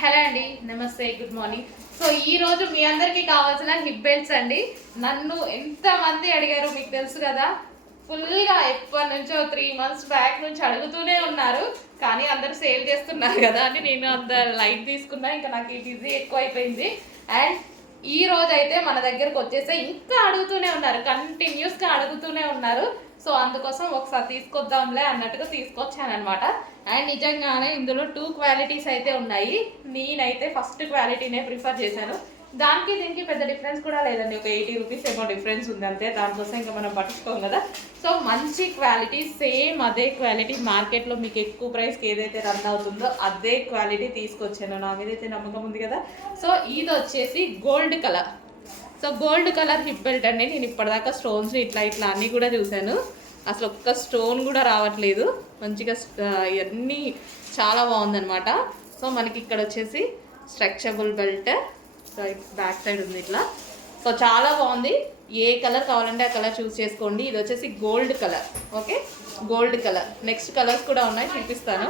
Hello అండి, నమస్తే, good morning. So ఈ రోజు మీ అందరికీ కావాల్సిన హిప్ బెల్ట్స్ అండి. నన్ను ఎంతమంది అడిగారు మీకు తెలుసు కదా. ఫుల్గా ఎప్పటి నుంచో 3 months బ్యాక్ నుంచి అడుగుతూనే ఉన్నారు. కానీ అందరూ సేల్ చేస్తున్నారు కదా అని నేను అంత లైట్ తీసుకున్నా. ఇంకా నాకు ఈ బిజీ ఎక్కువ అయిపోయింది. అండ్ ఈ రోజు అయితే మన దగ్గరకు వచ్చేస్తే ఇంకా అడుగుతూనే ఉన్నారు, కంటిన్యూస్గా అడుగుతూనే ఉన్నారు. సో అందుకోసం ఒకసారి తీసుకొద్దాంలే అన్నట్టుగా తీసుకొచ్చాను అనమాట. అండ్ నిజంగానే ఇందులో 2 క్వాలిటీస్ అయితే ఉన్నాయి. నేనైతే ఫస్ట్ క్వాలిటీనే ప్రిఫర్ చేశాను. దానికి దీనికి పెద్ద డిఫరెన్స్ కూడా లేదండి, ఒక 80 రూపీస్ ఏమో డిఫరెన్స్ ఉంది అంతే. దానికోసం ఇంకా మనం పట్టించుకోం కదా. సో మంచి క్వాలిటీ, సేమ్ అదే క్వాలిటీ మార్కెట్లో మీకు ఎక్కువ ప్రైస్కి ఏదైతే రన్ అవుతుందో అదే క్వాలిటీ తీసుకొచ్చాను. నా మీద అయితే నమ్మకం ఉంది కదా. సో ఇది వచ్చేసి gold colour. So gold colour hip belt అండి. నేను ఇప్పటిదాకా స్టోన్స్ ఇట్లా ఇట్లా అన్నీ కూడా చూశాను, అసలు ఒక్క స్టోన్ కూడా రావట్లేదు. మంచిగా ఇవన్నీ చాలా బాగుందనమాట. సో మనకి ఇక్కడ వచ్చేసి stretchable belt, so back side ఉంది ఇట్లా. సో చాలా బాగుంది. ఏ కలర్ కావాలంటే ఆ కలర్ చూస్ చేసుకోండి. ఇది వచ్చేసి gold colour. Okay, gold colour. Next colours కూడా ఉన్నాయి, చూపిస్తాను.